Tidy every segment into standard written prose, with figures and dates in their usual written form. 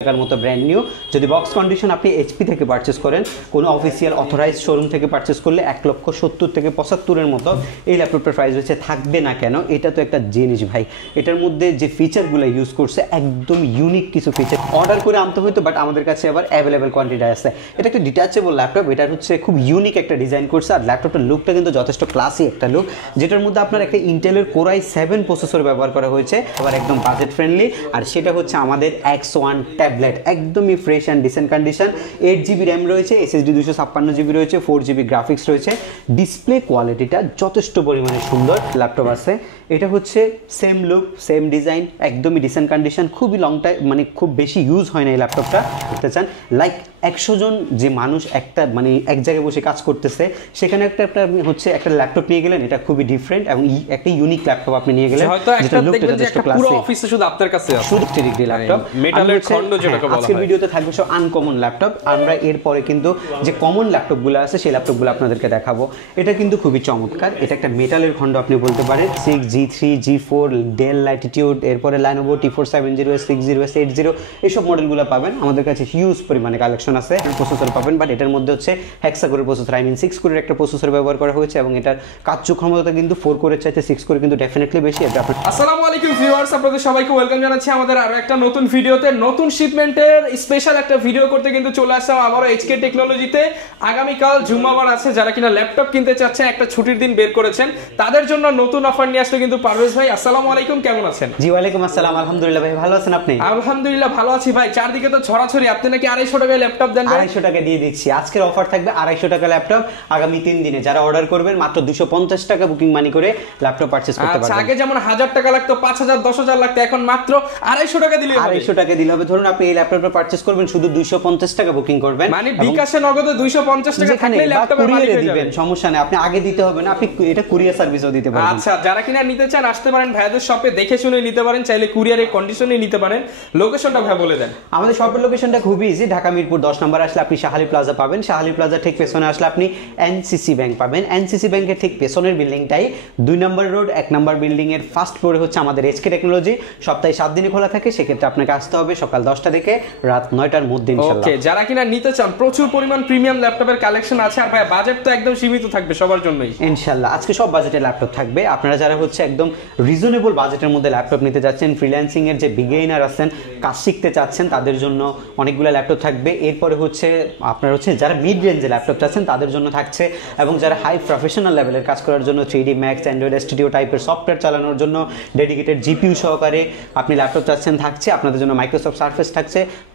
টাকার মতো brand new. যদি বক্স কন্ডিশন আপনি এইচপি থেকে পারচেস করেন, কোনো অফিসিয়াল অথরাইজড শোরুম থেকে পারচেস করলে 1,70,000 থেকে 75,000 মতো এই ল্যাপটপটার প্রাইস হচ্ছে। থাকবে না কেন, এটা তো একটা জিনিস ভাই। এটার মধ্যে যে ফিচারগুলো ইউজ করছে একদম ইউনিক কিছু ফিচার। অর্ডার করে আনতে হয়তো, বাট আমাদের কাছে আবার অ্যাভেলেবেল কোয়ান্টিটি আছে। এটা একটা ডিটাচেবল ল্যাপটপ, এটা হচ্ছে খুব ইউনিক একটা ডিজাইন করছে। আর ল্যাপটপটার লুকটা কিন্তু যথেষ্ট ক্লাসি একটা লুক, যেটার মধ্যে আপনার একটা ইন্টেলের Core i7 প্রসেসর ব্যবহার করা হয়েছে, আবার একদম বাজেট ফ্রেন্ডলি। আর সেটা হচ্ছে আমাদের X1 ট্যাবলেট, একদমই fresh and dissent condition. 8GB RAM রয়েছে, SSD 256GB রয়েছে, 4GB গ্রাফিক্স রয়েছে। ডিসপ্লে কোয়ালিটিটা যথেষ্ট পরিমাণে সুন্দর ল্যাপটপ আছে। এটা হচ্ছে সেম লুক সেম ডিজাইন, একদমই ডিসেন্ট কন্ডিশন। খুবই লং টাইম, মানে খুব বেশি ইউজ হয় না এই ল্যাপটপটা। দেখতে চান লাইক 100 জন যে মানুষ একটা মানে এক জায়গায় বসে কাজ করতেছে, সেখানে একটা হচ্ছে একটা ল্যাপটপ নিয়ে গেলেন, এটা খুবই ডিফারেন্ট এবং একটা ইউনিক ল্যাপটপ আপনি নিয়ে গেলেন, যেটা লুকটা যথেষ্ট ক্লাসি। পুরো অফিসে শুধু আপনার কাছে আছে, শুধু ডিগ্রি ল্যাপটপ, মেটালের খন্ড যেটাকে বলা হয়। আজকের ভিডিওতে থাকবে সব আনকমন ল্যাপটপ। আমরা এরপরে কিন্তু যে কমন ল্যাপটপগুলো আছে সেই ল্যাপটপগুলো আপনাদেরকে দেখাবো। এটা কিন্তু খুবই চমৎকার। এটা একটা মেটালের খন্ড আপনি বলতে পারেন। 6 G3 G4 ডেল ল্যাটিটিউড, এরপরে Lenovo T470 60 80 এইসব মডেলগুলো পাবেন। আমাদের কাছে হিউজ পরিমাণে কালেকশন আছে। প্রসেসর পাবেন, বাট এটার মধ্যে হচ্ছে হেক্সা কোরের প্রসেসর, 6 কোরের একটা প্রসেসর ব্যবহার করা হয়েছে এবং এটার কার্যক্ষমতা কিন্তু 4 কোরের চাইতে 6 কোরে কিন্তু ডেফিনেটলি বেশি। এটা আসসালামু আলাইকুম ভিউয়ার্স, আপনাদের সবাইকে ওয়েলকাম জানাচ্ছি আমাদের আরো একটা নতুন ভিডিওতে। নতুন শিপমেন্টের স্পেশাল একটা ভিডিও করতে কিন্তু চলে আসলাম আবারও HK টেকনোলজিতে। আগামীকাল জুম্মাবার আছে, যারা কিনা ল্যাপটপ কিনতে চাচ্ছেন, একটা ছুটির দিন বের করেছেন, তাদের জন্য নতুন অফার নিয়ে আসলে কিন্তু পারভেজ ভাই। আসসালামু আলাইকুম, কেমন আছেন? জি ওয়ালাইকুম আসসালাম, আলহামদুলিল্লাহ ভাই, ভালো আছেন আপনি? আলহামদুলিল্লাহ ভালো আছি ভাই। চারদিকে তো ছড়াছড়ি, আপনি নাকি 250 টাকায় ল্যাপটপ দেন। 250 টাকা দিয়ে দিচ্ছি। আজকের অফার থাকবে 250 টাকা ল্যাপটপ। আগামী 3 দিনে যারা অর্ডার করবেন মাত্র 250 টাকা বুকিং মানি করে ল্যাপটপ পারচেজ করতে পারবেন। আগে যেমন 1000 টাকা লাগতো, 5000 10,000 লাগতো, এখন মাত্র 250 টাকা দিলে হবে। 250 টাকা দিলে হবে। ধরুন আপনি এই ল্যাপটপটা পারচেজ করবেন, শুধু 250 টাকা বুকিং করবেন, মানে বিকাশে নগদে 250 টাকা থাকলে ল্যাপটপের মালিক হয়ে দিবেন। সমস্যা নেই, আপনি আগে দিতে হবে না, আপনি এটা কুরিয়ার সার্ভিসও দিতে পারবেন। আচ্ছা, যারা কিনা নিতে চান আসতে পারেন ভাইদের শপে, দেখে শুনে নিতে পারেন, চাইলে কুরিয়ারের কন্ডিশনে নিতে পারেন। লোকেশনটা ভাই বলে দেন। আমাদের শপের লোকেশনটা খুবই ইজি। ঢাকা মিরপুর 10 নম্বর আসলে আপনি শাহালি প্লাজা পাবেন। শাহালি প্লাজা ঠিক পেছনে আসলে আপনি এনসিসি ব্যাংক পাবেন। এনসিসি ব্যাংকের ঠিক পেছনের বিল্ডিংটাই 2 নম্বর রোড 1 নম্বর বিল্ডিং এর ফার্স্ট ফ্লোরে হচ্ছে আমাদের HK টেকনোলজি। সপ্তাহে 7 দিনই খোলা থাকে। সেক্ষেত্রে আপনাকে আসতে হবে সকাল 10টা থেকে রাত 9টার মধ্যে ইনশাআল্লাহ। ওকে, যারা কিনা নিতে চান, প্রচুর পরিমাণ প্রিমিয়াম ল্যাপটপের কালেকশন আছে। আর ভাই বাজেট তো একদম সীমিত থাকবে সবার জন্যই ইনশাআল্লাহ। আজকে সব বাজেটের ল্যাপটপ থাকবে। আপনারা যারা হচ্ছে একদম রিজনেবল বাজেটের মধ্যে ল্যাপটপ নিতে যাচ্ছেন, ফ্রিল্যান্সিং এর যে বিগিনার আছেন, কাজ শিখতে চাচ্ছেন, তাদের জন্য অনেকগুলো ল্যাপটপ থাকবে। এরপরে হচ্ছে আপনারা হচ্ছে যারা মিড রেঞ্জে ল্যাপটপ চাচ্ছেন তাদের জন্য থাকছে, এবং যারা হাই প্রফেশনাল লেভেলের কাজ করার জন্য 3D Max, Android Studio টাইপের সফটওয়্যার চালানোর জন্য ডেডিকেটেড GPU সহকারে আপনি ল্যাপটপ চাচ্ছেন, থাকছে আপনাদের জন্য মাইক্রোসফট সারফেস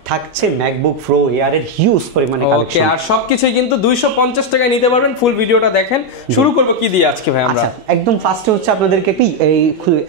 থাকছে ম্যাকবুক প্রো এয়ার এর হিউজ পরিমাণে কালেকশন। আর সবকিছুই কিন্তু 250 টাকায় নিতে পারবেন। ফুল ভিডিওটা দেখেন। শুরু করব কি দিয়ে আজকে ভাই আমরা? একদম ফার্স্টে হচ্ছে আপনাদেরকে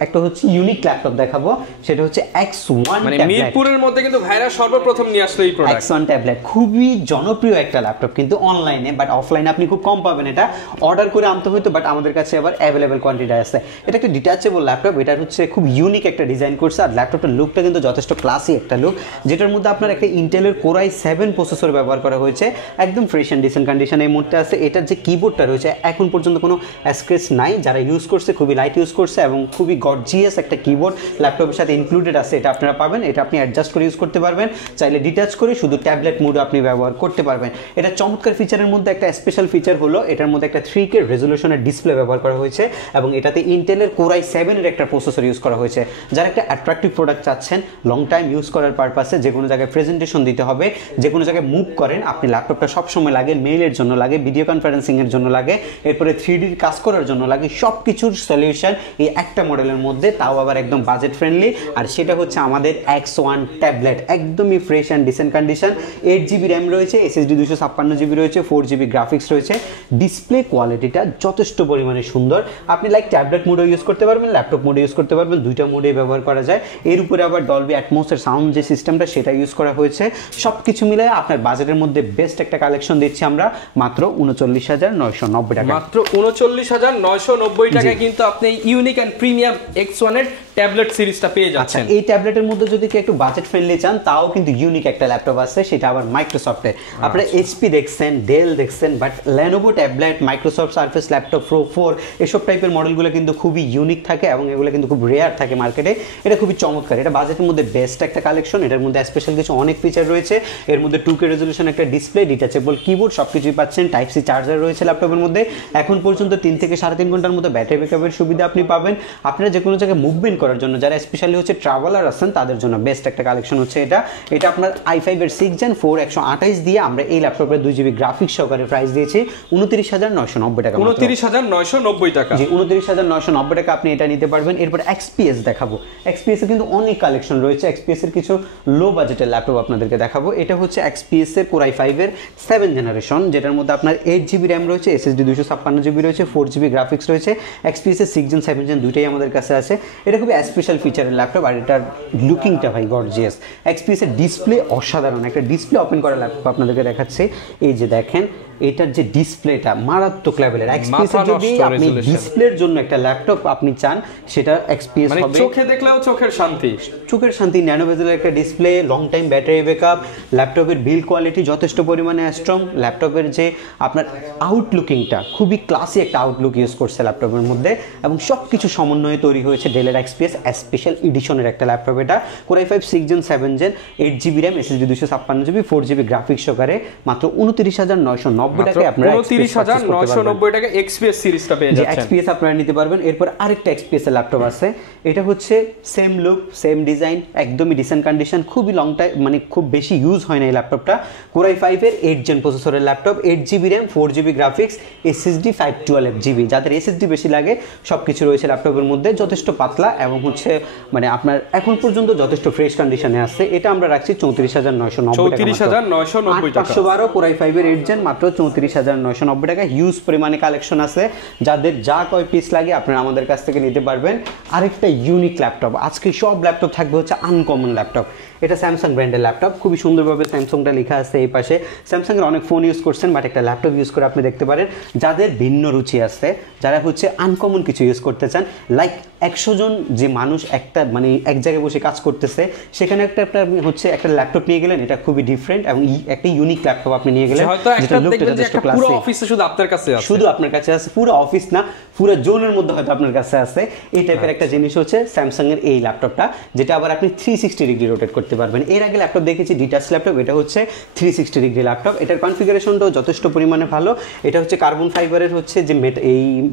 একটা হচ্ছে ইউনিক ল্যাপটপ দেখাবো। সেটা হচ্ছে X1 মানে মিরপুরের মধ্যে কিন্তু ভাইরা সর্বপ্রথম নিয়ে আসলো এই প্রোডাক্ট। X1 ট্যাবলেট খুবই জনপ্রিয় একটা ল্যাপটপ, কিন্তু অনলাইনে, বাট অফলাইনে আপনি খুব কম পাবেন। এটা অর্ডার করে আনতে হয়তো, বাট আমাদের কাছে আবার অ্যাভেলেবেল কোয়ান্টিটি আছে। এটা একটা ডিটাচেবল ল্যাপটপ, এটা হচ্ছে খুব ইউনিক একটা ডিজাইন করছে। আর ল্যাপটপটার লুকটা কিন্তু যথেষ্ট ক্লাসি একটা লুক, যেটার মধ্যে আপনার একটা ইন্টেলের Core i7 প্রসেসর ব্যবহার করা হয়েছে, একদম ফ্রেশ অ্যান্ড ডিসেন্ট কন্ডিশন এই মুহূর্তে আছে। এটার যে কিবোর্ডটা রয়েছে এখন পর্যন্ত কোনো স্ক্র্যাচ নাই। যারা ইউজ করছে খুবই লাইট ইউজ করছে, এবং খুবই গর্জিয়াস একটা কিবোর্ড ল্যাপটপের সাথে ইনক্লুডেড আছে। এটা আপনারা পাবেন। এটা আপনি অ্যাডজাস্ট করে ইউজ করতে পারবেন, চাইলে ডিটাচ করে শুধু ট্যাবলেট মোড আপনি ব্যবহার করতে পারবেন। এটা চমৎকার ফিচারের মধ্যে একটা স্পেশাল ফিচার হলো এটার মধ্যে একটা 3K রেজলিউশনের ডিসপ্লে ব্যবহার করা হয়েছে, এবং এটাতে ইন্টেলের Core i7 এর একটা প্রসেসর ইউজ করা হয়েছে। যারা একটা অ্যাট্রাকটিভ প্রোডাক্ট চাচ্ছেন লং টাইম ইউজ করার পারপাসে, যে কোনো জায়গায় প্রেজেন্টেশন দিতে হবে, যে কোনো জায়গায় মুভ করেন, আপনি ল্যাপটপটা সবসময় লাগে, মেইলের জন্য লাগে, ভিডিও কনফারেন্সিং এর জন্য লাগে, এরপরে 3D কাজ করার জন্য লাগে, সব কিছুর সলিউশন এই একটা মডেলের মধ্যে, তাও আবার একদম বাজেট ফ্রেন্ডলি। আর সেটা হচ্ছে আমাদের X1 ট্যাবলেট, একদমই fresh and dissent condition. 8GB RAM রয়েছে, SSD 256GB রয়েছে, 4GB গ্রাফিক্স রয়েছে। ডিসপ্লে কোয়ালিটিটা যথেষ্ট পরিমাণে সুন্দর। আপনি লাইক ট্যাবলেট মোডও ইউজ করতে পারবেন, ল্যাপটপ মোডে ইউজ করতে পারবেন, দুইটা মোডে ব্যবহার করা যায়। এর উপরে আবার ডলবি অ্যাটমসের সাউন্ড যে সিস্টেমটা সেটা ইউজ করা হয়েছে। সব কিছু মিলে আপনার বাজেটের মধ্যে বেস্ট একটা কালেকশন দিচ্ছি আমরা মাত্র 39,990 টাকা। মাত্র 39,990 টাকায় কিন্তু আপনি ইউনিক এন্ড প্রিমিয়াম X1 এর ট্যাবলেট সিরিজটা পেয়ে যাচ্ছেন। এই ট্যাবলেটের মধ্যে যদি কেউ একটু বাজেট ফ্রেন্ডলি চান, তাও কিন্তু ইউনিক একটা ল্যাপটপ আছে, সেটা আবার মাইক্রোসফটের। আপনারা এইচপি দেখছেন, ডেল দেখছেন, but Lenovo tablet, Microsoft surface laptop pro 4 এসব টাইপের মডেলগুলো কিন্তু খুবই ইউনিক থাকে, এবং এগুলো কিন্তু খুব রেয়ার থাকে মার্কেটে। এটা খুবই চমৎকার, এটা বাজেটের মধ্যে বেস্ট একটা কালেকশন। এটার মধ্যে স্পেশাল কিছু অনেক ফিচার রয়েছে। এর মধ্যে 2K রেজলিউশন একটা ডিসপ্লে, ডিটাচেবল কিবোর্ড, সবকিছুই পাচ্ছেন। টাইপ সি চার্জার রয়েছে ল্যাপটপের মধ্যে। এখন পর্যন্ত 3 থেকে 3.5 ঘন্টার মতো ব্যাটারি ব্যাকআপের সুবিধা আপনি পাবেন। আপনারা যে কোনো জায়গায় মুভমেন্ট করার জন্য, যারা স্পেশালি হচ্ছে ট্রাভেলার আছেন তাদের জন্য বেস্ট একটা কালেকশন হচ্ছে এটা। এটা আপনার i5 এর 6 Gen 4 128 দিয়ে আমরা এই ল্যাপটপের 2GB গ্রাফিক্স সহকারে প্রাইস দিয়েছি 29,990 টাকা। 29,990 টাকা। জি 29,990 টাকা আপনি এটা নিতে পারবেন। এরপর XPS দেখাবো। XPS এর কিন্তু অনেক কালেকশন রয়েছে। XPS এর কিছু লো বাজেটের ল্যাপটপ আপনাদেরকে দেখাবো। এটা হচ্ছে XPS এর Core i5 এর 7 জেনারেশন, যেটার মধ্যে আপনার 8GB RAM রয়েছে, SSD 256GB রয়েছে, 4GB গ্রাফিক্স রয়েছে। XPS এর 6 Gen 7 Gen দুইটাই আমাদের কাছে আছে। এটা খুবই স্পেশাল ফিচারের ল্যাপটপ, আর এটার লুকিংটা ভাই গর্জিয়াস। XPS এর ডিসপ্লে অসাধারণ, একটা ডিসপ্লে ওপেন করা ল্যাপটপ আপনাদেরকে দেখাচ্ছে। এই যে দেখেন এটার যে ডিসপ্লেটা মারাত্মক লেভেলের। XPS এর যদি আপনি ডিসপ্লের জন্য একটা ল্যাপটপ আপনি চান, সেটা XPS হবে। মানে চোখে দেখলেও চোখের শান্তি, চোখের শান্তি। ন্যানো বেজেলের একটা display, long time battery backup, ল্যাপটপের বিল্ড কোয়ালিটি যথেষ্ট পরিমাণে স্ট্রং। ল্যাপটপের যে আপনার আউটলুকিংটা খুবই ক্লাসি একটা আউটলুক ইউজ করছে ল্যাপটপের মধ্যে, এবং সব কিছু সমন্বয়ে তৈরি হয়েছে ডেলের XPS স্পেশাল এডিশনের একটা ল্যাপটপ এটা। Core i5 6 Gen 7 Gen 8GB RAM, SSD 256GB, 4GB graphics সহকারে মাত্র 29,990 টাকায় আপনারা 29,990 টাকা XPS সিরিজটা পেয়ে যাচ্ছেন। XPS আপনারা নিতে পারবেন। এরপর আরেকটা XPS এর ল্যাপটপ আছে। এটা হচ্ছে সেম লুক, সেম ডিজাইন, একদমই ডিসেন্ট কন্ডিশন, খুবই লং টাইম, মানে খুব বেশি ইউজ হয় না এই ল্যাপটপটা। Core i5 এর 8 Gen প্রসেসরের laptop, 8GB RAM, 4GB graphics, SSD 512GB। যাদের SSD বেশি লাগে সবকিছু রয়েছে ল্যাপটপের মধ্যে, যথেষ্ট পাতলা এবং হচ্ছে মানে আপনার এখন পর্যন্ত যথেষ্ট ফ্রেশ কন্ডিশনে আছে। এটা আমরা রাখছি 34,990 টাকা। 34,990 টাকা। 512 Core i5 এর 8 Gen মাত্র 34,990 টাকা। হিউজ পরিমাণে কালেকশন আছে, যাদের যা কয় পিস লাগে আপনারা আমাদের কাছ থেকে নিতে পারবেন। আরেকটা ইউনিক ল্যাপটপ, আজকে সব ল্যাপটপ থাকবে হচ্ছে আনকমন ল্যাপটপ। এটা স্যামসাং ব্র্যান্ডের ল্যাপটপ, খুবই সুন্দরভাবে স্যামসাংটা লেখা আছে এই পাশে। স্যামসাংয়ের অনেক ফোন ইউজ করছেন, বাট একটা ল্যাপটপ ইউজ করে আপনি দেখতে পারেন। যাদের ভিন্ন রুচি আছে, যারা হচ্ছে আনকমন কিছু ইউজ করতে চান, লাইক 100 জন যে মানুষ একটা মানে এক জায়গায় বসে কাজ করতেছে, সেখানে একটা আপনি হচ্ছে একটা ল্যাপটপ নিয়ে গেলেন, এটা খুবই ডিফারেন্ট এবং একটা ইউনিক ল্যাপটপ আপনি নিয়ে গেলেন, যেটা লুকটা যথেষ্ট ক্লাসি। পুরো অফিসে শুধু আপনার কাছে আছে, শুধু আপনার কাছে আছে, পুরো অফিস না পুরো জোনের মধ্যে হয়তো আপনার কাছে আছে। এই টাইপের একটা জিনিস হচ্ছে স্যামসাং এর এই ল্যাপটপটা, যেটা আবার আপনি 360 ডিগ্রি রোটেট করতে পারবেন। এর আগে ল্যাপটপ দেখেছি ডিটাচ ল্যাপটপ, এটা হচ্ছে 360 ডিগ্রি ল্যাপটপ। এটার কনফিগারেশনটাও যথেষ্ট পরিমাণে ভালো। এটা হচ্ছে কার্বন ফাইবারের হচ্ছে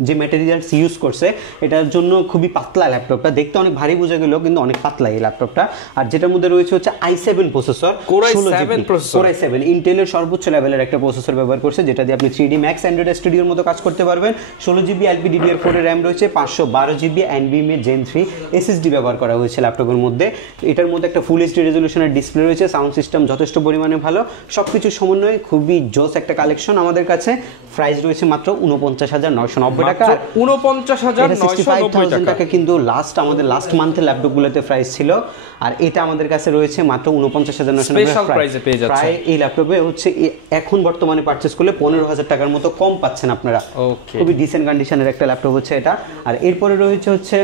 যে ম্যাটেরিয়ালস ইউজ করছে, এটার জন্য খুবই পাতলা ল্যাপটপটা, দেখতে অনেক ভারী বোঝা গেল কিন্তু অনেক পাতলা এই ল্যাপটপটা। আর যেটার মধ্যে রয়েছে হচ্ছে i7 প্রসেসর, Core i7 ইন্টেলের সর্বোচ্চ লেভেলের একটা প্রসেসর ব্যবহার করছে, যেটা দিয়ে আপনি 3D Max অ্যান্ড্রয়েড স্টুডিওর মতো কাজ করতে পারবেন। 16GB LPDDR4 এর RAM রয়েছে, 512GB NVMe Gen 3 SSD ব্যবহার করা হয়েছে ল্যাপটপের মধ্যে। এটার মধ্যে একটা ফুল এইচডি রেজলিউশনের ডিসপ্লে রয়েছে, সাউন্ড সিস্টেম যথেষ্ট পরিমাণে ভালো, সবকিছু সমন্বয়ে খুবই জোস একটা কালেকশন আমাদের কাছে। প্রাইস রয়েছে মাত্র 49,990 টাকা। 49,990 টাকা কিন্তু আমাদের লাস্ট মান্থের ল্যাপটপগুলোতে প্রাইস ছিল, আর এটা আমাদের কাছে রয়েছে মাত্র 49,990 টাকা। প্রায় এই ল্যাপটপে হচ্ছে এখন বর্তমানে পারচেজ করলে 15,000 টাকার মতো কম পাচ্ছেন আপনারা। খুবই ডিসেন্ট কন্ডিশনের একটা ল্যাপটপ হচ্ছে এটা। আর এরপরে রয়েছে হচ্ছে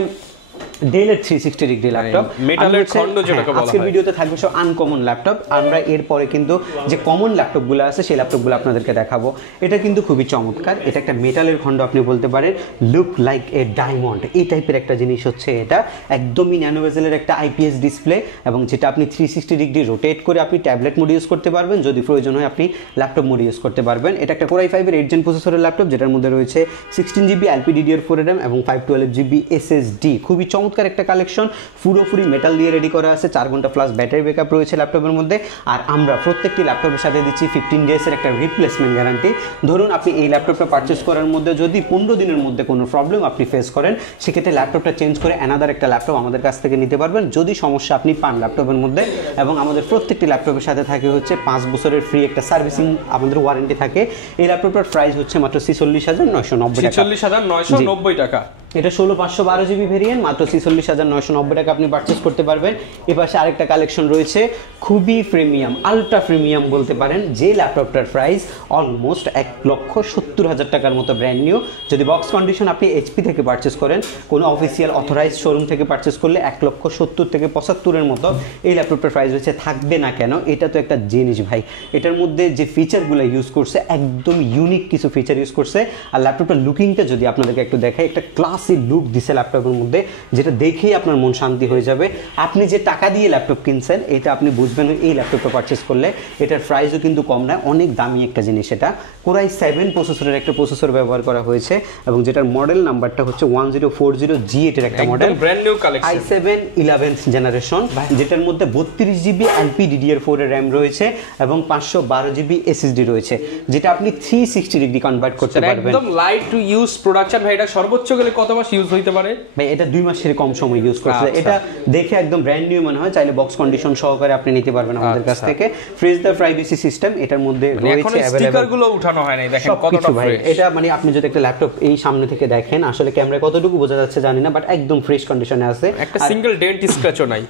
ডেলের 360 ডিগ্রি ল্যাপটপ, মেটালের খন্ড যেটাকে বলা হয়। আজকের ভিডিওতে থাকবে সব আনকমন ল্যাপটপ। আমরা এরপরে কিন্তু যে কমন ল্যাপটপগুলো আছে সেই ল্যাপটপগুলো আপনাদেরকে দেখাবো। এটা কিন্তু খুবই চমৎকার, এটা একটা মেটালের খন্ড আপনি বলতে পারেন, লুক লাইক এ ডায়মন্ড এই টাইপের একটা জিনিস হচ্ছে এটা। একদমই ন্যানো বেজেলের একটা IPS ডিসপ্লে, এবং যেটা আপনি 360 ডিগ্রি রোটেট করে আপনি ট্যাবলেট মোড ইউজ করতে পারবেন, যদি প্রয়োজন হয় আপনি ল্যাপটপ মোড ইউজ করতে পারবেন। এটা একটা Core i5 এর 8 Gen প্রসেসরের ল্যাপটপ, যেটার মধ্যে রয়েছে 16GB LPDDR4 RAM এবং 512GB SSD। খুবই চমৎকার একটা কালেকশন, পুরোপুরি মেটাল দিয়ে রেডি করা আছে, 4 ঘন্টা প্লাস ব্যাটারি ব্যাকআপ রয়েছে ল্যাপটপের মধ্যে। আর আমরা প্রত্যেকটি ল্যাপটপের সাথে দিচ্ছি 15 ডেজের একটা রিপ্লেসমেন্ট গ্যারান্টি। ধরুন আপনি এই ল্যাপটপটা পারচেস করার মধ্যে যদি 15 দিনের মধ্যে কোনো প্রবলেম আপনি ফেস করেন, সেক্ষেত্রে ল্যাপটপটা চেঞ্জ করে অ্যানাদার একটা ল্যাপটপ আমাদের কাছ থেকে নিতে পারবেন, যদি সমস্যা আপনি পান ল্যাপটপের মধ্যে। এবং আমাদের প্রত্যেকটি ল্যাপটপের সাথে থাকে হচ্ছে 5 বছরের ফ্রি একটা সার্ভিসিং আমাদের ওয়ারেন্টি থাকে। এই ল্যাপটপটার প্রাইস হচ্ছে মাত্র 46,990 টাকা। 46,990 টাকা। এটা 16/512GB ভেরিয়েন্ট, মাত্র 46,990 টাকা আপনি পারচেস করতে পারবেন। এপাশে আরেকটা কালেকশন রয়েছে খুবই প্রিমিয়াম, আলট্রা প্রিমিয়াম বলতে পারেন, যে ল্যাপটপটার প্রাইস অলমোস্ট 1,70,000 টাকার মতো ব্র্যান্ড নিউ। যদি বক্স কন্ডিশন আপনি HP থেকে পারচেস করেন, কোনো অফিসিয়াল অথরাইজ শোরুম থেকে পারচেস করলে 1,70,000 থেকে 75,000 এর মতো এই ল্যাপটপটার প্রাইস হচ্ছে। থাকবে না কেন, এটা তো একটা জিনিস ভাই। এটার মধ্যে যে ফিচারগুলো ইউজ করছে একদম ইউনিক কিছু ফিচার ইউজ করছে। আর ল্যাপটপটার লুকিংটা যদি আপনাদেরকে একটু দেখাই, একটা ক্লাসি ক্লাসি লুক দিছে ল্যাপটপের মধ্যে, যেটা দেখেই আপনার মন শান্তি হয়ে যাবে। আপনি যে টাকা দিয়ে ল্যাপটপ কিনছেন এটা আপনি বুঝবেন এই ল্যাপটপটা পারচেস করলে। এটার প্রাইসও কিন্তু কম না, অনেক দামি একটা জিনিস। এটা Core i7 প্রসেসরের একটা প্রসেসর ব্যবহার করা হয়েছে এবং যেটার মডেল নাম্বারটা হচ্ছে 1040G, এটার একটা model, brand new collection i7 11th generation, যেটার মধ্যে 32GB LPDDR4 এর RAM রয়েছে এবং 512GB SSD রয়েছে, যেটা আপনি 360 ডিগ্রি কনভার্ট করতে পারবেন। একদম লাইট টু ইউজ প্রোডাকশন। ভাই এটা সর্বোচ্চ গেলে কত মাস ইউজ হইতে পারে? ভাই এটা 2 মাসের কম সময় ইউজ করতে। এটা দেখে একদম ব্র্যান্ড নিউ মনে হয়, চাইলে বক্স কন্ডিশন সহকারে আপনি নিতে পারবেন আমাদের কাছ থেকে। ফ্রিজ দ্য প্রাইভেসি সিস্টেম এটার মধ্যে রয়েছে, স্টিকার গুলো উঠানো হয় নাই, দেখেন কতটা ফ্রেশ। এটা মানে আপনি যদি একটা ল্যাপটপ এই সামনে থেকে দেখেন, আসলে ক্যামেরায় কতটুকু বোঝা যাচ্ছে জানি না, বাট একদম ফ্রেশ কন্ডিশনে আছে, একটা সিঙ্গেল ডেন্ট স্ক্র্যাচও নাই।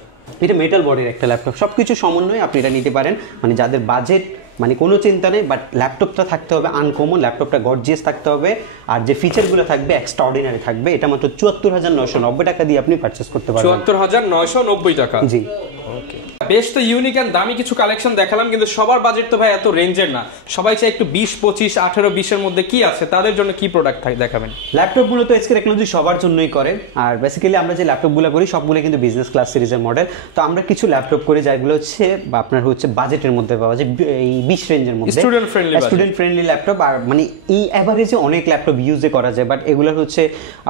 এটা মেটাল বডির একটা ল্যাপটপ, সবকিছু সমন্বয়ে আপনি এটা নিতে পারেন। মানে যাদের বাজেট মানে কোনো চিন্তা নেই, বাট ল্যাপটপটা থাকতে হবে আনকমন, ল্যাপটপটা গর্জিয়াস থাকতে হবে, আর যে ফিচারগুলো থাকবে এক্সট্রাঅর্ডিনারি থাকবে। এটা মাত্র 74,990 টাকা দিয়ে আপনি পারচেজ করতে পারবেন। 74,990 টাকা। জি, ওকে। বেশ তো ইউনিক এন্ড দামি কিছু কালেকশন দেখালাম, কিন্তু সবার বাজেট তো ভাই এত রেঞ্জের না। সবাই চাই একটু 20, 25, 18, 20 এর মধ্যে কি আছে, তাদের জন্য কি প্রোডাক্ট দেখাবেন? ল্যাপটপগুলো তো এসকে টেকনোলজি সবার জন্যই করে, আর বেসিক্যালি আমরা যে ল্যাপটপগুলো করি সবগুলো কিন্তু বিজনেস ক্লাস সিরিজের মডেল। তো আমরা কিছু ল্যাপটপ করি যেগুলো হচ্ছে বা আপনার হচ্ছে বাজেটের মধ্যে পাওয়া যায়, এই 20 রেঞ্জের মধ্যে, স্টুডেন্ট ফ্রেন্ডলি ল্যাপটপ। আর মানে এই এভারেজে অনেক ল্যাপটপ ইউজে করা যায়, বাট এগুলোর হচ্ছে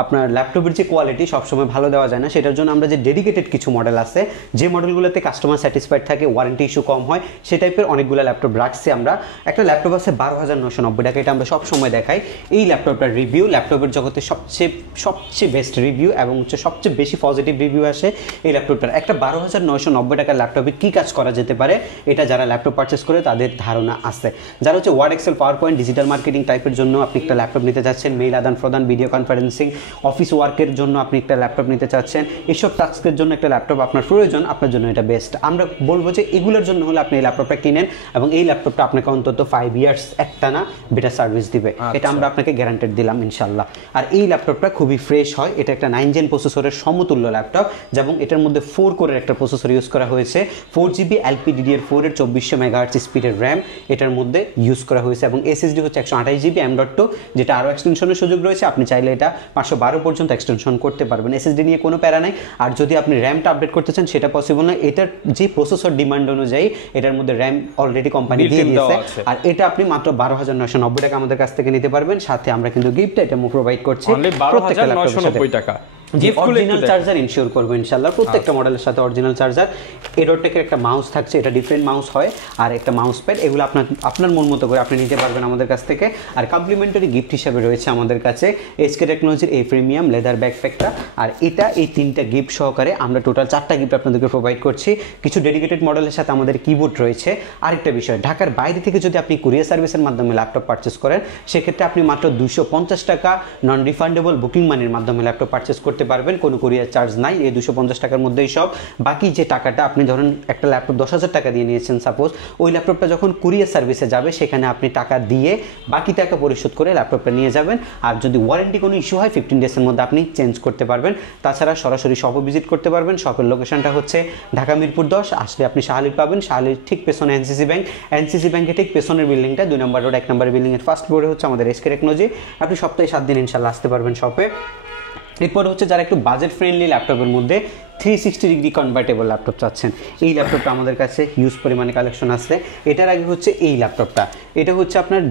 আপনার ল্যাপটপের যে কোয়ালিটি সবসময় ভালো দেওয়া যায় না, সেটার জন্য আমরা যে ডেডিকেটেড কিছু মডেল আছে, যে মডেলগুলোতে কাস্টমার স্যাটিসফাইড থাকে, ওয়ারেন্টি ইস্যু কম হয়, সে টাইপের অনেকগুলো ল্যাপটপ রাখছি আমরা। একটা ল্যাপটপ আছে 12,990 টাকা, এটা আমরা সবসময় দেখাই। এই ল্যাপটপটার রিভিউ ল্যাপটপের জগতে সবচেয়ে বেস্ট রিভিউ এবং হচ্ছে সবচেয়ে বেশি পজিটিভ রিভিউ আসে এই ল্যাপটপটার। একটা 12,990 টাকার ল্যাপটপে কী কাজ করা যেতে পারে, এটা যারা ল্যাপটপ পারচেস করে তাদের ধারণা আছে। যারা হচ্ছে Word, Excel, PowerPoint, digital marketing টাইপের জন্য আপনি একটা ল্যাপটপ নিতে চাচ্ছেন, মেইল আদান প্রদান, ভিডিও কনফারেন্সিং, অফিস ওয়ার্কের জন্য আপনি একটা ল্যাপটপ নিতে চাচ্ছেন, এইসব টাস্কের জন্য একটা ল্যাপটপ আপনার প্রয়োজন, আপনার জন্য এটা বেস্ট। আমরা বলবো যে এগুলোর জন্য হলে আপনি এই ল্যাপটপটা কিনেন এবং এই ল্যাপটপটা আপনাকে অন্তত 5 ইয়ার্স একটানা বেটার সার্ভিস দিবে, এটা আমরা আপনাকে গ্যারান্টেড দিলাম ইনশাল্লাহ। আর এই ল্যাপটপটা খুবই ফ্রেশ হয়। এটা একটা 9 জেন প্রসেসরের সমতুল্য ল্যাপটপ, এবং এটার মধ্যে 4 কোরের একটা প্রসেসর ইউজ করা হয়েছে, 4GB LPDDR4 এর 2400 মেগাহার্টজ স্পিডের র্যাম এটার মধ্যে ইউজ করা হয়েছে, এবং SSD হচ্ছে 128GB M.2, যেটা আরও এক্সটেনশনের সুযোগ রয়েছে। আপনি চাইলে এটা 512 পর্যন্ত এক্সটেনশন করতে পারবেন। SSD নিয়ে কোনো প্যারা নাই। আর যদি আপনি র্যামটা আপডেট করতে চান সেটা পসিবল না, এটার যে প্রসেসর ডিমান্ড অনুযায়ী এটার মধ্যে র্যাম অলরেডি কোম্পানি দিয়ে দিয়েছে। আর এটা আপনি মাত্র 12,990 টাকা আমাদের কাছ থেকে নিতে পারবেন। সাথে আমরা কিন্তু গিফট আইটেমও প্রোভাইড করছি প্রত্যেকটা ল্যাপটপের সাথে। অরিজিনাল চার্জার ইনশিওর করবো ইনশাআল্লাহ, প্রত্যেকটা মডেলের সাথে অরিজিনাল চার্জার। এডোটেকের একটা মাউস থাকছে, এটা ডিফারেন্ট মাউস হয়, আর একটা মাউস প্যাড, এগুলো আপনার মন মতো করে আপনি নিতে পারবেন আমাদের কাছ থেকে। আর কমপ্লিমেন্টারি গিফট হিসাবে রয়েছে আমাদের কাছে এসকে টেকনোলজির এই প্রিমিয়াম লেদার ব্যাকপ্যাকটা। আর এটা এই 3টা গিফট সহকারে আমরা টোটাল 4টা গিফট আপনাদেরকে প্রোভাইড করছি। কিছু ডেডিকেটেড মডেলের সাথে আমাদের কিবোর্ড রয়েছে। আরেকটা বিষয়, ঢাকার বাইরে থেকে যদি আপনি কুরিয়ার সার্ভিসের মাধ্যমে ল্যাপটপ পারচেস করেন, সেক্ষেত্রে আপনি মাত্র 250 টাকা নন রিফান্ডেবল বুকিং মানির মাধ্যমে ল্যাপটপ পারচেস করতে পারবেন, কোনো চার্জ নাই। এই 250 টাকার মধ্যেই সব। বাকি যে টাকাটা আপনি ধরেন একটা ল্যাপটপ 10,000 টাকা দিয়ে নিয়েছেন সাপোজ, ওই ল্যাপটপটা যখন কুরিয়ার সার্ভিসে যাবে সেখানে আপনি টাকা দিয়ে বাকি টাকা পরিশোধ করে ল্যাপটপটা নিয়ে যাবেন। আর যদি ওয়ারেন্টি কোনো ইস্যু হয় 15 ডেজের মধ্যে আপনি চেঞ্জ করতে পারবেন। তাছাড়া সরাসরি শপও ভিজিট করতে পারবেন। শপের লোকেশনটা হচ্ছে ঢাকা মিরপুর 10, আসলে আপনি শাহালির পাবেন। শাহালির ঠিক পেছনে এনসিসি ব্যাংক, এনসিসি ব্যাংকের ঠিক পেছনের বিল্ডিংটা 2 নম্বর রোড 1 নম্বর বিল্ডিংয়ের ফার্স্ট ফ্লোরে হচ্ছে আমাদের এসকে টেকনোলজি। আপনি সপ্তাহে 7 দিন ইনশাল্লাহ আসতে পারবেন শপে। এরপর হচ্ছে যারা একটু বাজেট ফ্রেন্ডলি ল্যাপটপের মধ্যে 360 ডিগ্রি কনভার্টেবল ল্যাপটপ চাচ্ছেন, এই ল্যাপটপটা আমাদের কাছে হিউজ পরিমাণে কালেকশন আছে। এটার আগে হচ্ছে এই ল্যাপটপটা, এটা হচ্ছে আপনার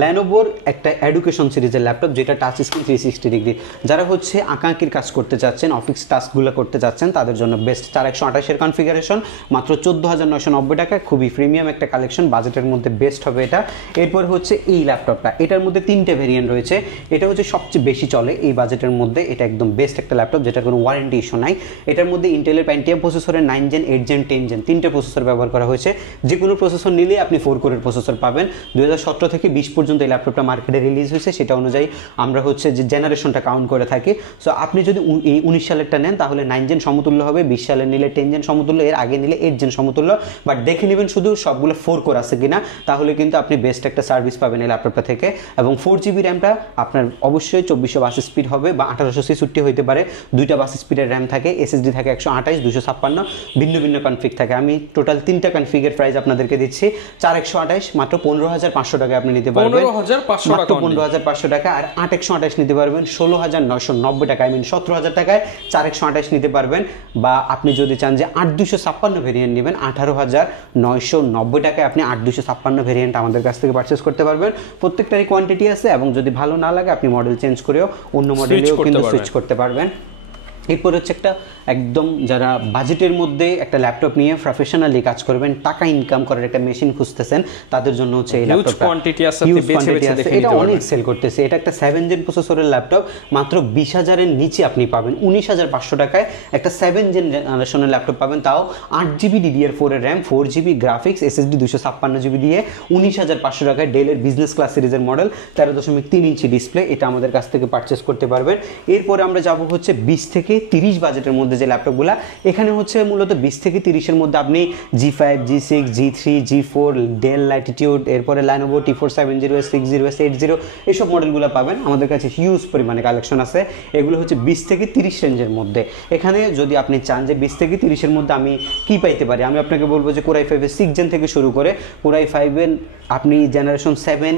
ল্যানোভোর একটা এডুকেশন সিরিজের ল্যাপটপ, যেটা টাচ স্ক্রিন 360 ডিগ্রি। যারা হচ্ছে আঁকাআঁকির কাজ করতে চাচ্ছেন, অফিস টাস্কগুলো করতে চাচ্ছেন, তাদের জন্য বেস্ট। 4128 কনফিগারেশন, মাত্র 14,990 টাকা, খুবই প্রিমিয়াম একটা কালেকশন, বাজেটের মধ্যে বেস্ট হবে এটা। এরপর হচ্ছে এই ল্যাপটপটা, এটার মধ্যে 3টে ভেরিয়েন্ট রয়েছে। এটা হচ্ছে সবচেয়ে বেশি চলে এই বাজেটের মধ্যে, এটা একদম বেস্ট একটা ল্যাপটপ, যেটার কোনো ওয়ারেন্টি ইস্যু নাই। এটার মধ্যে ইন্টেলের পেন্টিয়াম প্রসেসরের 9 জেন, 8 জেন, 10 জেন 3টে প্রসেসর ব্যবহার করা হয়েছে। যে কোনো প্রসেসর নিলে আপনি 4 কোরের প্রসেসর পাবেন। 2017 থেকে 20 পর্যন্ত এই ল্যাপটপটা মার্কেটে রিলিজ হয়েছে, সেটা অনুযায়ী আমরা হচ্ছে যে জেনারেশনটা কাউন্ট করে থাকি। সো আপনি যদি এই 19 সালেরটা নেন তাহলে 9 জেন সমতুল্য হবে, 20 সালের নিলে 10 জেন সমতুল্য, এর আগে নিলে 8 জেন সমতুল্য। বাট দেখে নেবেন শুধু সবগুলো 4 কোর আছে কিনা, তাহলে কিন্তু আপনি বেস্ট একটা সার্ভিস পাবেন এই ল্যাপটপটা থেকে। এবং 4GB র্যামটা আপনার অবশ্যই 2400 বাস স্পিড হবে বা 1866 হইতে পারে, 2টা বাস স্পিডের র্যাম থাকে, SSD থাকে থাকে 128, 256, ভিন্ন ভিন্ন কনফিগ থাকে। আমি টোটাল 3টা কনফিগের প্রাইস আপনাদেরকে দিচ্ছি। 4128 মাত্র 15500 টাকায় আপনি নিতে পারবেন, 15500 টাকা। আর 8128 নিতে পারবেন 16990 টাকা, আই মিন 17000 টাকায় 4128 নিতে পারবেন। বা আপনি যদি চান যে 8256 ভেরিয়েন্ট নেবেন, 18990 টাকায় আপনি 8256 ভেরিয়েন্ট আমাদের কাছ থেকে পারচেস করতে পারবেন। প্রত্যেকটারই কোয়ান্টিটি আছে, এবং যদি ভালো না লাগে আপনি মডেল চেঞ্জ করেও অন্য মডেলেও কিন্তু সুইচ করতে পারবেন। এরপর হচ্ছে একটা একদম যারা বাজেটের মধ্যে একটা ল্যাপটপ নিয়ে প্রফেশনালি কাজ করবেন, টাকা ইনকাম করার একটা মেশিন খুঁজতেছেন, তাদের জন্য হচ্ছে এই ল্যাপটপটা। এটা অনেক সেল করতেছে। এটা একটা 7 জেন প্রসেসরের ল্যাপটপ, মাত্র 20000 এর নিচে আপনি পাবেন। 19500 টাকায় একটা 7 জেনারেশনের ল্যাপটপ পাবেন, তাও 8GB DDR4 এর RAM, 4GB graphics, SSD 256GB দিয়ে 19500 টাকায় ডেলের বিজনেস ক্লাস সিরিজের মডেল, 13.3 ইঞ্চি ডিসপ্লে। এটা আমাদের কাছ থেকে পারচেস করতে পারবেন। এরপরে আমরা যাব হচ্ছে 20 থেকে 30 বাজেটের মধ্যে যে ল্যাপটপগুলো, এখানে হচ্ছে মূলত 20 থেকে 30-এর মধ্যে আপনি G5, G6, G3, G4, del Latitude, এরপরে Lenovo T470S, 60S, 80 এইসব মডেলগুলো পাবেন। আমাদের কাছে হিউজ পরিমাণে কালেকশন আছে। এগুলো হচ্ছে 20 থেকে 30 রেঞ্জের মধ্যে। এখানে যদি আপনি চান যে 20 থেকে 30-এর মধ্যে আমি কি পাইতে পারি, আমি আপনাকে বলবো যে Core i5 এর 6 জেন থেকে শুরু করে Core i5 এর আপনি জেনারেশন 7,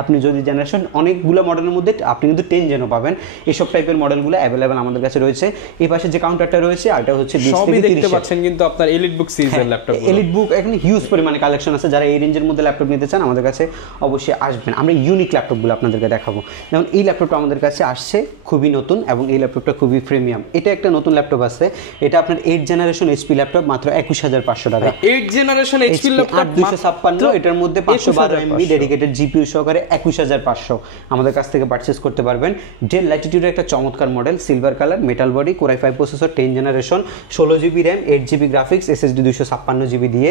আপনি যদি জেনারেশন অনেকগুলো মডেলের মধ্যে আপনি কিন্তু 10 জেনও পাবেন। এইসব টাইপের মডেলগুলো অ্যাভেলেবেল আমাদের কাছে রয়েছে। এই পাশে যে কাউন্টারটা রয়েছে এটা হচ্ছে 20 থেকে 30 দেখতে পাচ্ছেন কিন্তু আপনার এলিট বুক সিরিজের ল্যাপটপ, এলিট বুক এখানে হিউজ পরিমাণে কালেকশন আছে। যারা এই রেঞ্জের মধ্যে ল্যাপটপ নিতে চান আমাদের কাছে অবশ্যই আসবেন। আমরা ইউনিক ল্যাপটপগুলো আপনাদেরকে দেখাবো। যেমন এই ল্যাপটপটা আমাদের কাছে আসছে খুবই নতুন, এবং এই ল্যাপটপটা খুবই প্রিমিয়াম। এটা একটা নতুন ল্যাপটপ আছে, এটা আপনার 8 জেনারেশন HP ল্যাপটপ, মাত্র 21500 টাকা। 8 জেনারেশন HP ল্যাপটপ 256, এটার মধ্যে 512 MB ডেডিকেটেড GPU সহকারে 21500 আমাদের কাছ থেকে পারচেজ করতে পারবেন। ডেল ল্যাটিটিউডের একটা চমৎকার model, silver colour, metal body, Core i5 processor, 10 generation, 16GB RAM, 8GB graphics, SSD 256GB দিয়ে,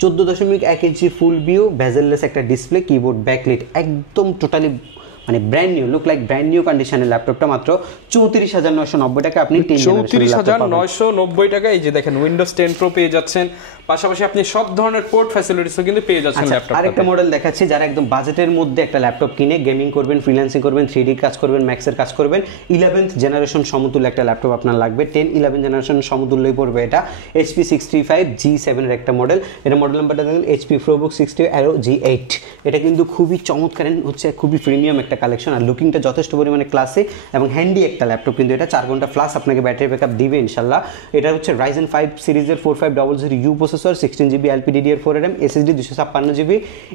14.1 ইঞ্চি ফুল ভিউ, বেজেললেস একটা ডিসপ্লে, কিবোর্ড ব্যাকলিট, একদম টোটালি মানে brand new, look like brand new কন্ডিশনের ল্যাপটপটা মাত্র 34990 টাকা আপনি 34990 টাকা। এই যে দেখেন উইন্ডোজ 10 প্রো পেয়ে যাচ্ছেন, পাশাপাশি আপনি সব ধরনের পোর্ট ফ্যাসিলিটিসও কিন্তু পেয়ে যাচ্ছেন ল্যাপটপে। আরেকটা মডেল দেখাচ্ছি, যারা একদম বাজেটের মধ্যে একটা ল্যাপটপ কিনে গেমিং করবেন, ফ্রিল্যান্সিং করবেন, 3D কাজ করবেন, ম্যাক্সের কাজ করবেন, 11th জেনারেশন সমতুল্য একটা ল্যাপটপ আপনার লাগবে। 10-11 জেনারেশন সমতুল্যই পড়বে এটা। HP 635 G7 এর একটা মডেল, এটা মডেল নাম্বারটা দেখেন HP ProBook 60 Aero G8। এটা কিন্তু খুবই চমৎকার, হচ্ছে খুবই প্রিমিয়াম একটা কালেকশন, আর লুকিংটা যথেষ্ট পরিমাণে ক্লাসে এবং হ্যান্ডি একটা ল্যাপটপ। কিন্তু এটা 4 ঘন্টা প্লাস আপনাকে ব্যাটারি ব্যাকআপ দিবে ইনশাল্লাহ। এটা হচ্ছে Ryzen 5 সিরিজের 4500U processor, 16GB LPDDR4 RAM, SSD 256GB।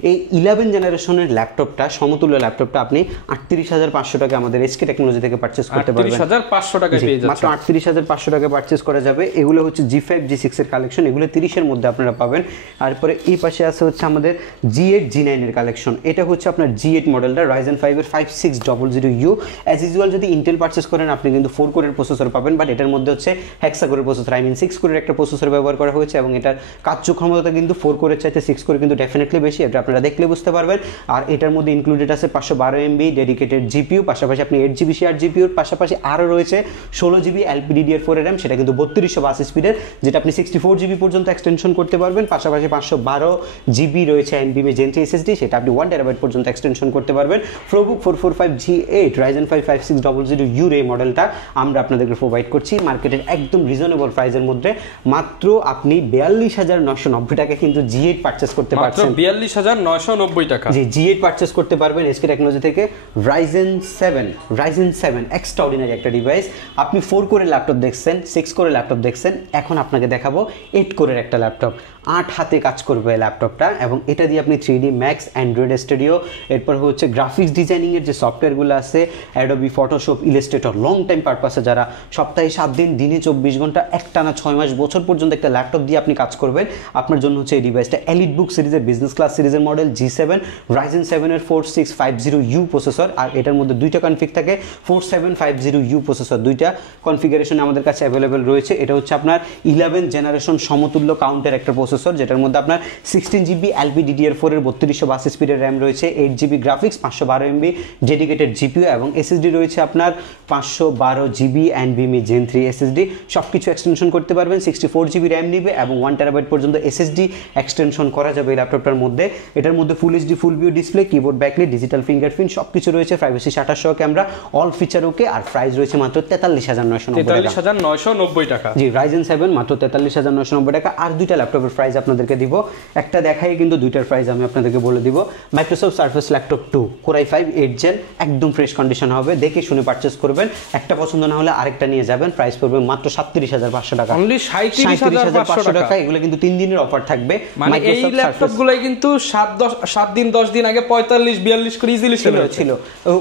এই 11 জেনারেশনের ল্যাপটপটা, সমতুল্য ল্যাপটপটা আপনি 38500 টাকা আমাদের SK টেকনোলজি থেকে পারচেজ করতে পারবেন। 38500 টাকায় পেয়ে যাচ্ছেন, মাত্র 38500 টাকা পারচেজ করা যাবে। এগুলো হচ্ছে G5 G6 এর কালেকশন, এগুলো 30-এর মধ্যে আপনারা পাবেন। তারপরে এই পাশে আছে হচ্ছে আমাদের G8 G9 এর কালেকশন। এটা হচ্ছে আপনার G8 মডেলটা, Ryzen 5 এর 5600U। অ্যাজ ইউজুয়াল যদি ইন্টেল পারচেজ করেন আপনি কিন্তু 4 কোরের প্রসেসর পাবেন, বাট এটার মধ্যে হচ্ছে হেক্সা কোরের প্রসেসর, আই মিন 6 কোরের একটা প্রসেসর ব্যবহার করা হয়েছে, এবং এটার কার্যক্ষমতা কিন্তু 4 কোরের চাইতে 6 কোরে কিন্তু ডেফিনেটলি বেশি। এটা আপনারা দেখলে বুঝতে পারবেন। আর এটার মধ্যে ইনক্লুডেড আছে 512 MB ডেডিকেটেড GPU, পাশাপাশি আপনি 8GB শেয়ার GPUর পাশাপাশি আরও রয়েছে 16GB LPDDR4 RAM, সেটা কিন্তু 3252 স্পিডের, যেটা আপনি 64GB পর্যন্ত এক্সটেনশন করতে পারবেন। পাশাপাশি 512GB রয়েছে NVMe Gen 3 SSD, সেটা আপনি 1TB পর্যন্ত এক্সটেনশন করতে পারবেন। ProBook 445 G8 Ryzen 5 5600U এই মডেলটা আমরা আপনাদেরকে প্রোভাইড করছি মার্কেটের একদম রিজনেবল প্রাইসের মধ্যে। মাত্র আপনি 42990 টাকা কিন্তু G8 পারচেজ করতে পারছেন, মাত্র 42990 টাকা। জি, G8 পারচেজ করতে পারবেন SK টেকনোলজি থেকে। Ryzen 7 এক্সট্রাঅর্ডিনারি একটা ডিভাইস। আপনি 4 কোরের ল্যাপটপ দেখছেন, 6 কোরের ল্যাপটপ দেখছেন, এখন আপনাকে দেখাবো 8 কোরের একটা ল্যাপটপ। 8 হাতে কাজ করবে ল্যাপটপটা, এবং এটা দিয়ে আপনি 3D Max, Android Studio, এরপর হচ্ছে গ্রাফিক্স ডিজাইনিং এর যে সফটওয়্যারগুলো আছে, Adobe Photoshop, Illustrator, long time পারপাসে যারা সপ্তাহে 7 দিন, দিনে 24 ঘন্টা, একটানা 6 মাস, বছর পর্যন্ত একটা ল্যাপটপ দিয়ে আপনি কাজ করবেন, আপনার জন্য হচ্ছে এই ডিভাইসটা। এলিট বুক সিরিজের বিজনেস ক্লাস সিরিজের মডেল G7, Ryzen 7 এর 4650U প্রসেসর, আর এটার মধ্যে দুইটা কনফিগ থাকে, 4750U প্রসেসর। দুইটা কনফিগারেশন আমাদের কাছে অ্যাভেলেবেল রয়েছে। এটা হচ্ছে আপনার 11 জেনারেশন সমতুল্য কাউন্টের একটা প্রসেসর, প্রসেসর, যেটার মধ্যে আপনার 16GB LPDDR4 এর 3252 স্পিডের র্যাম রয়েছে, 8GB graphics, 512MB dedicated GPU এবং এসএসডি রয়েছে আপনার 512GB NVMe Gen 3 SSD। সবকিছু এক্সটেনশন করতে পারবেন, 64GB র্যাম নিবে এবং 1TB পর্যন্ত SSD এক্সটেনশন করা যাবে এই ল্যাপটপটার মধ্যে। এটার মধ্যে full HD full view display, keyboard backlight, digital fingerprint সবকিছু রয়েছে, প্রাইভেসি শাটার সহ ক্যামেরা, অল ফিচার ওকে। আর প্রাইস রয়েছে মাত্র 43,990 টাকা। জি, Ryzen 7 মাত্র 43,990 টাকা। আর দুইটা ল্যাপটপের প্রাইস আপনাদেরকে দিব, একটা দেখাই কিন্তু দুইটার প্রাইস আমি আপনাদেরকে বলে দিব। Microsoft surface laptop 2 Core i5 8 Gen, একদম ফ্রেশ কন্ডিশন হবে, দেখে শুনে পারচেজ করবেন, একটা পছন্দ না হলে আরেকটা নিয়ে যাবেন। প্রাইস পড়বে মাত্র 37,500 টাকা, অনলি 37,500 টাকা। এগুলো কিন্তু 3 দিনের অফার থাকবে। মানে এই ল্যাপটপগুলাই কিন্তু 7 দিন 10 দিন আগে 45-42 করে ইজিলি ছিল,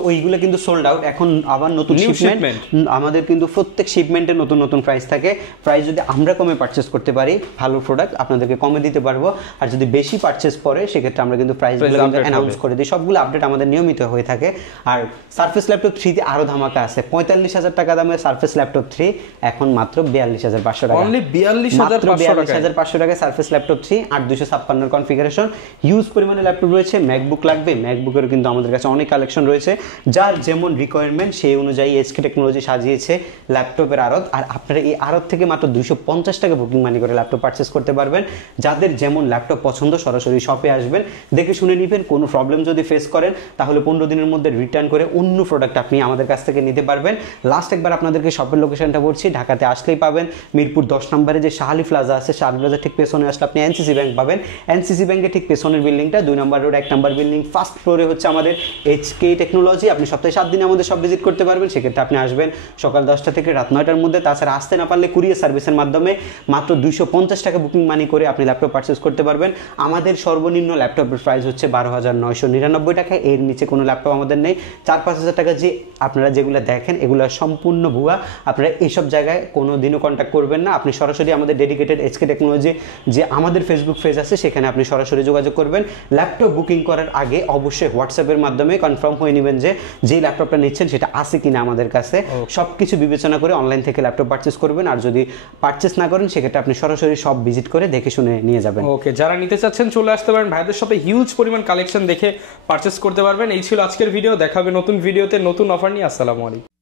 ওইগুলো কিন্তু সোল্ড আউট। এখন আবার নতুন শিপমেন্ট, আমাদের কিন্তু প্রত্যেক শিপমেন্টে নতুন নতুন প্রাইস থাকে। প্রাইস যদি আমরা কমে পারচেজ করতে পারি, ভালো প্রোডাক্ট আপনাদেরকে কমে দিতে পারবো, আর যদি বেশি পারচেজ পরে সেক্ষেত্রে আমরা কিন্তু প্রাইসগুলো অ্যানাউন্স করে দিই। সবগুলো আপডেট আমাদের নিয়মিত হয়ে থাকে। আর সারফেস ল্যাপটপ 3 তে আরো ধামাকা আছে, 45,000 টাকা দামের সারফেস ল্যাপটপ 3 এখন মাত্র 42,500 টাকা, অনলি 42,500 টাকা সারফেস ল্যাপটপ 3 8256 এর কনফিগারেশন। হিউজ পরিমাণে ল্যাপটপ রয়েছে। ম্যাকবুক লাগবে, ম্যাকবুকের কিন্তু আমাদের কাছে অনেক কালেকশন রয়েছে, যার যেমন রিকোয়ারমেন্ট সেই অনুযায়ী এসকে টেকনোলজি সাজিয়েছে ল্যাপটপের আড়ত। আর আপনারা এই আড়ত থেকে মাত্র 250 টাকা বুকিং মানি করে ল্যাপটপ পারচেস করতে পারবেন। যাদের যেমন ল্যাপটপ পছন্দ সরাসরি শপে আসবেন, দেখে শুনে নেবেন। কোনো প্রবলেম যদি ফেস করেন তাহলে 15 দিনের মধ্যে রিটার্ন করে অন্য প্রোডাক্ট আপনি আমাদের কাছ থেকে নিতে পারবেন। লাস্ট একবার আপনাদেরকে শপের লোকেশনটা বলছি, ঢাকাতে আসলেই পাবেন মিরপুর 10 নম্বরে যে শাহালি প্লাজা আছে, শাহালি প্লাজা ঠিক পেছনে আসলে আপনি এনসিসি ব্যাংক পাবেন। এনসিসি ব্যাংকের ঠিক পেছনের বিল্ডিংটা 2 নম্বর রোড 1 নম্বর বিল্ডিং, ফার্স্ট ফ্লোরে হচ্ছে আমাদের এইচকে টেকনোলজি। আপনি সপ্তাহে 7 দিনে আমাদের সব ভিজিট করতে পারবেন। সেক্ষেত্রে আপনি আসবেন সকাল 10টা থেকে রাত 9টার মধ্যে। তাছাড়া আসতে না পারলে কুরিয়ার সার্ভিসের মাধ্যমে মাত্র 250 টাকা বুকিং মানি করে আপনি ল্যাপটপ পারচেস করতে পারবেন। আমাদের সর্বনিম্ন ল্যাপটপের প্রাইস হচ্ছে 12,999 টাকা, এর নিচে কোনো ল্যাপটপ আমাদের নেই। 4-5 হাজার টাকা যে আপনারা যেগুলো দেখেন এগুলো সম্পূর্ণ ভুয়া। আপনারা এইসব জায়গায় কোনো দিনও কন্ট্যাক্ট করবেন না। আপনি সরাসরি আমাদের ডেডিকেটেড এইচকে টেকনোলজি যে আমাদের ফেসবুক পেজ আছে সেখানে আপনি সরাসরি যোগাযোগ করবেন। ল্যাপটপ বুকিং করার আগে অবশ্যই হোয়াটসঅ্যাপের মাধ্যমে কনফার্ম হয়ে নেবেন যে যেই ল্যাপটপটা নিচ্ছেন সেটা আছে কিনা আমাদের কাছে। সবকিছু বিবেচনা করে অনলাইন থেকে ল্যাপটপ পারচেস করবেন। আর যদি পারচেস না করেন সেক্ষেত্রে আপনি সরাসরি সব ভিজিট করে দেখে শুনে নিয়ে যাবেন। ওকে, যারা নিতে চাচ্ছেন চলে আসতে পারেন ভাইদের শপে, হিউজ পরিমাণ কালেকশন দেখে পারচেস করতে পারবেন। এই ছিল আজকের ভিডিও, দেখা হবে নতুন ভিডিওতে নতুন অফার নিয়ে। আসসালামু আলাইকুম।